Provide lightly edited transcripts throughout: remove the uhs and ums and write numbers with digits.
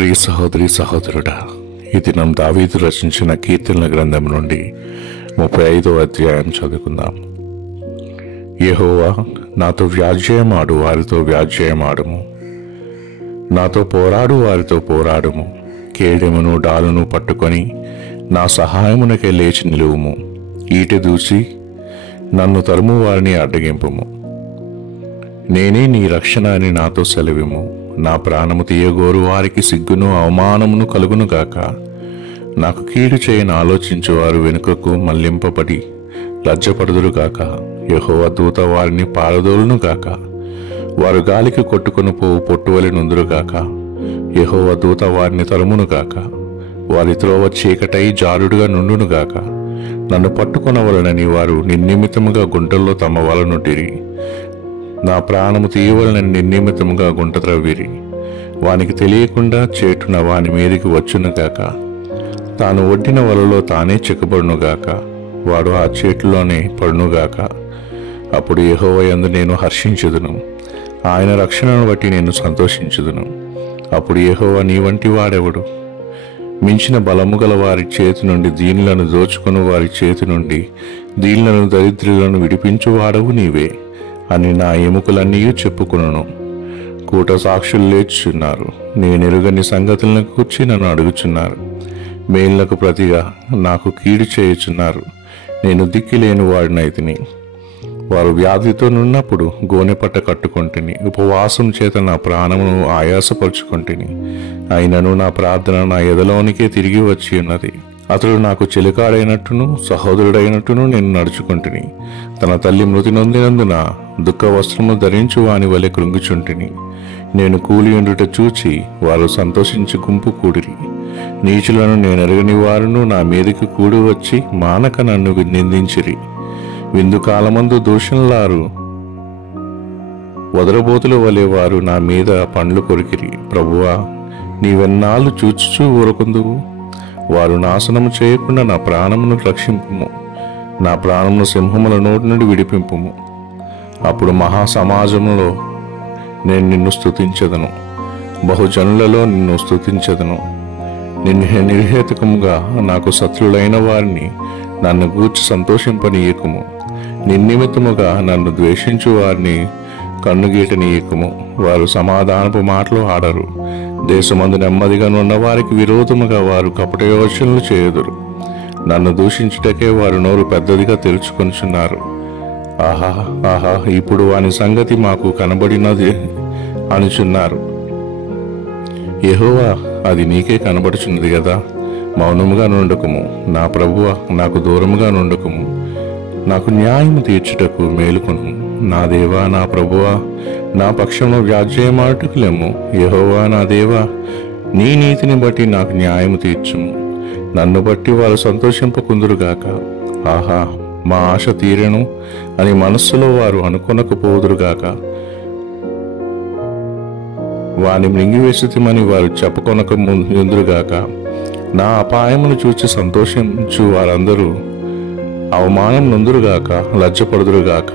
ప్రియ సహోదరి సహోదరుడా, ఈ దినం దావీదు రచించిన కీర్తనల గ్రంథం నుండి 35వ అధ్యాయం చదువుకుందాం. యెహోవా, నాతో వ్యాజ్యమాడు వారితో వ్యాజ్యమాడుము, నాతో పోరాడు వారితో పోరాడుము. కేడెమును డాలును పట్టుకొని నా సహాయమునకే లేచి నిలువుము. ఈటె దూచి నన్ను తరుము వారిని అడ్డగింపుము. నేనే నీ రక్షణ అని నాతో సెలవిము. నా ప్రాణము తీయగోరు వారికి సిగ్గును అవమానమును కలుగునుగాక. నాకు కీడు చేయని ఆలోచించువారు వెనుకకు మళ్లింపబడి లజ్జపడుదురుగాక. యెహోవా దూత వారిని పారదోలునుగాక. వారు గాలికి కొట్టుకొని పోవు పొట్టువలి నుందురుగాక. యెహోవా దూత వారిని తరుమునుగాక. వారి త్రోవ చీకటై జారుడుగా నుండునుగాక. నన్ను పట్టుకొనవలనని వారు నిర్నిమితముగా గుంటల్లో తమ వలనుండిరి. నా ప్రాణము తీయవలనని నిర్నిమితముగా గుంట త్రవ్విరి. వానికి తెలియకుండా చేటున వాని మీదికి వచ్చునుగాక. తాను ఒడ్డిన వలలో తానే చిక్కబడునుగాక. వాడు ఆ చేటులోనే పడునుగాక. అప్పుడు యెహోవా యందు నేను హర్షించుదును, ఆయన రక్షణను బట్టి నేను సంతోషించుదును. అప్పుడు యెహోవా, నీ వంటి వాడెవడు? మించిన బలము గల వారి చేతి నుండి దీనులను దోచుకుని వారి చేతి నుండి దీనులను దరిద్రులను విడిపించు వాడవు నీవే అని నా ఎముకలన్నీ చెప్పుకును. కూట సాక్షులు లేచుచున్నారు. నేనెరుగని సంగతులను కూర్చి నన్ను అడుగుచున్నారు. మేళ్లకు ప్రతిగా నాకు కీడు చేయుచున్నారు. నేను దిక్కిలేని వాడినైతిని. వారు వ్యాధితో నున్నప్పుడు గోనెపట్ట కట్టుకొంటిని. ఉపవాసం చేత నా ప్రాణమును ఆయాసపరుచుకొంటిని. అయినను నా ప్రార్థన నా ఎదలోనికే తిరిగి వచ్చి ఉన్నది. అతడు నాకు చెలికాడైనట్టును సహోదరుడైనట్టును నేను నడుచుకుంటుని. తన తల్లి మృతి నొందినందున దుఃఖ వస్త్రము ధరించు వాని వలె కృంగుచుంటిని. నేను కూలియుండుట చూచి వారు సంతోషించి గుంపు కూడిరి. నీచులను నేనెరగని వారును నా మీదకి కూడి వచ్చి మానక నన్ను నిందించిరి. విందు కాలమందు దూషణలారు వదరబోతుల వలె వారు నా మీద పండ్లు కొరికిరి. ప్రభువా, నీవెన్నాళ్ళు చూచుచూ ఊరకుందువు? వారు నాశనము చేయకుండా నా ప్రాణమును రక్షింపుము. నా ప్రాణమును సింహముల నోటి నుండి విడిపింపుము. అప్పుడు మహాసమాజంలో నేను నిన్ను స్తుతించదను. బహుజనులలో నిన్ను స్తుతించదను. నిన్ను నిర్హేతుకముగా నాకు శత్రులైన వారిని నన్ను గూర్చి సంతోషింపనీయకుము. నిర్నిమిత్తముగా నన్ను ద్వేషించు వారిని కన్నుగీటనీయకుము. వారు సమాధానపు మాటలు ఆడరు. దేశమందు నెమ్మదిగా ఉన్న వారికి విరోధముగా వారు కపట యోచనలు చేయుదురు. నన్ను దూషించుటకే వారు నోరు పెద్దదిగా తెరుచుకొనుచున్నారు. ఆహా ఆహా, ఇప్పుడు వాని సంగతి మాకు కనబడినది అనుచున్నారు. యెహోవా, అది నీకే కనబడుచున్నది కదా. మౌనముగా నుండకుము. నా ప్రభువా, నాకు దూరముగా నుండకుము. నాకు న్యాయము తీర్చుటకు మేలుకొను. నా దేవా, నా ప్రభువా, నా పక్షంలో వ్యాజ్యమాటుకులేము. యెహోవా నా దేవా, నీ నీతిని బట్టి నాకు న్యాయము తీర్చుము. నన్ను బట్టి వారు సంతోషింపకుందురుగాక. ఆహా, మా ఆశ తీరెను అని మనస్సులో వారు అనుకొనకపోదురుగాక. వాని మృంగివేసితిమని వారు చెప్పుకొనక ముందురుగాక. నా అపాయమును చూచి సంతోషించు వారందరూ అవమానం నొందురుగాక, లజ్జపడుదురుగాక.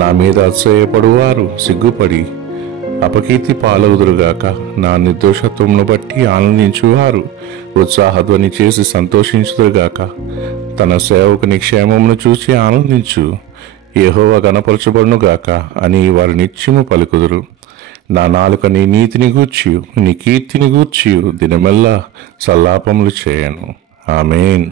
నా మీద అతిశయపడువారు సిగ్గుపడి అపకీర్తి పాలవుదురుగాక. నా నిర్దోషత్వమును బట్టి ఆనందించువారు ఉత్సాహధ్వని చేసి సంతోషించుదురుగాక. తన సేవకుని క్షేమమును చూసి ఆనందించు. యెహోవా గణపరచబడునుగాక అని వారు నిత్యము పలుకుదురు. నా నాలుక నీ నీతిని గూర్చియు నీ కీర్తిని గూర్చియు దినమెల్లా సల్లాపములు చేయను. ఆమేన్.